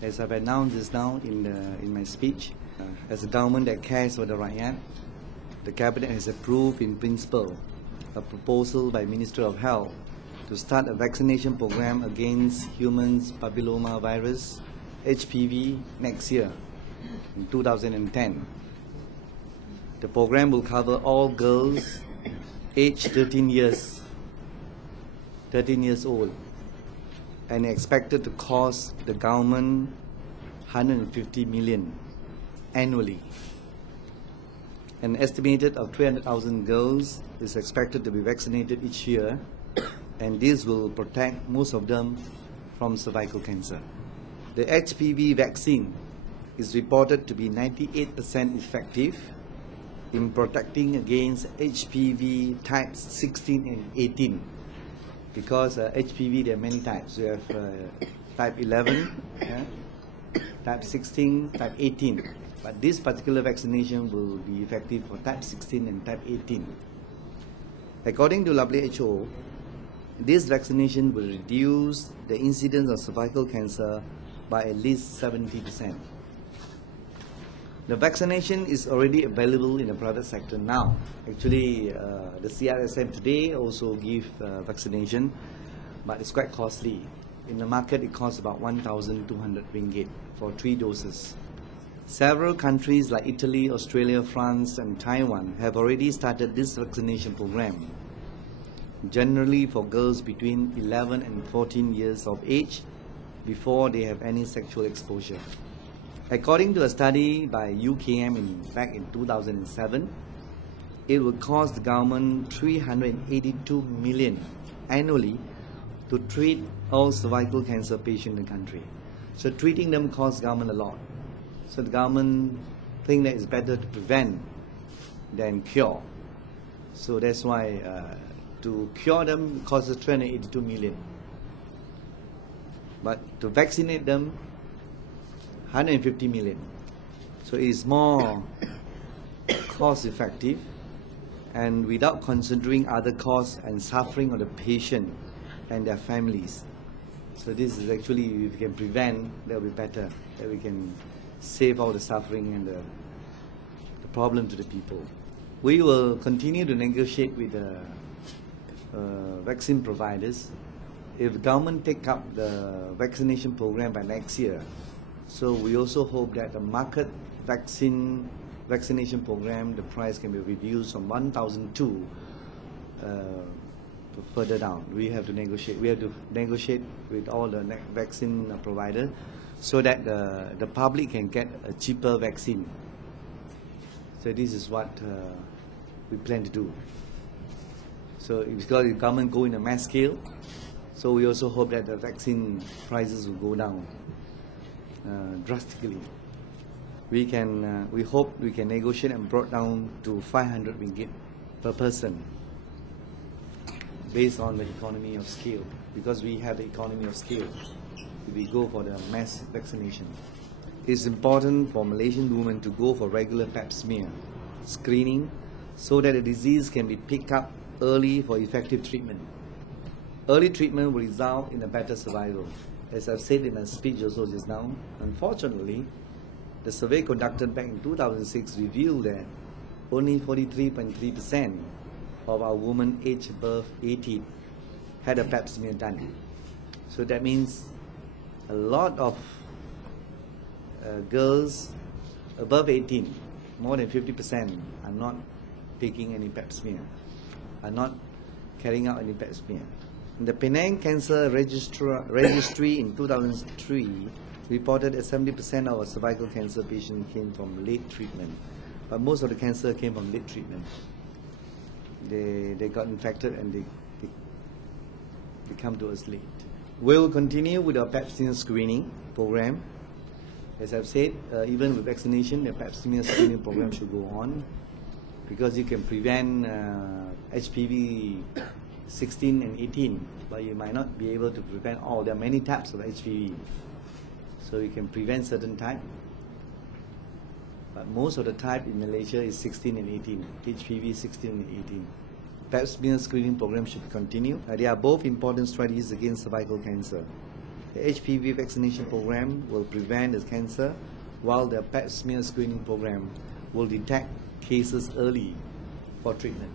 As I've announced just now in my speech, as a government that cares for the Rakyat, the Cabinet has approved in principle a proposal by Ministry of Health to start a vaccination program against human papilloma virus, HPV, next year, in 2010. The program will cover all girls aged 13 years old, and expected to cost the government 150 million annually. An estimated of 300,000 girls is expected to be vaccinated each year, and this will protect most of them from cervical cancer. The HPV vaccine is reported to be 98% effective in protecting against HPV types 16 and 18. Because HPV, there are many types. We have type 11, type 16, type 18. But this particular vaccination will be effective for type 16 and type 18. According to WHO, this vaccination will reduce the incidence of cervical cancer by at least 70%. The vaccination is already available in the private sector now. Actually, the CRSM today also give vaccination, but it's quite costly. In the market, it costs about 1,200 ringgit for 3 doses. Several countries like Italy, Australia, France, and Taiwan have already started this vaccination program, generally for girls between 11 and 14 years of age before they have any sexual exposure. According to a study by UKM back in 2007, it will cost the government 382 million annually to treat all cervical cancer patients in the country. So treating them costs government a lot. So the government think that it's better to prevent than cure. So that's why to cure them costs 382 million. But to vaccinate them, 150 million. So it's more cost effective, and without considering other costs and suffering of the patient and their families. So this is actually, if we can prevent, that will be better. That we can save all the suffering and the problem to the people. We will continue to negotiate with the vaccine providers. If the government take up the vaccination program by next year, so we also hope that the market vaccination program, the price can be reduced from 1,002 further down. We have to negotiate. We have to negotiate with all the vaccine providers so that the public can get a cheaper vaccine. So this is what we plan to do. So because the government go in a mass scale, so we also hope that the vaccine prices will go down drastically. We hope we can negotiate and brought down to 500 ringgit per person based on the economy of scale, because we have the economy of scale if we go for the mass vaccination. It's important for Malaysian women to go for regular pap smear screening so that the disease can be picked up early for effective treatment. Early treatment will result in a better survival. As I've said in my speech also just now, unfortunately, the survey conducted back in 2006 revealed that only 43.3% of our women aged above 18 had a pap smear done. So that means a lot of girls above 18, more than 50%, are not taking any pap smear, are not carrying out any pap smear. The Penang Cancer Registry in 2003 reported that 70% of our cervical cancer patients came from late treatment. But most of the cancer came from late treatment. They got infected and they come to us late. We'll continue with our pap smear screening program. As I've said, even with vaccination, the pap smear screening program should go on, because you can prevent HPV 16 and 18, but you might not be able to prevent all. There are many types of HPV, so you can prevent certain type, but most of the type in Malaysia is 16 and 18, HPV 16 and 18. Pap smear screening program should continue. They are both important strategies against cervical cancer. The HPV vaccination program will prevent the cancer, while the pap smear screening program will detect cases early for treatment.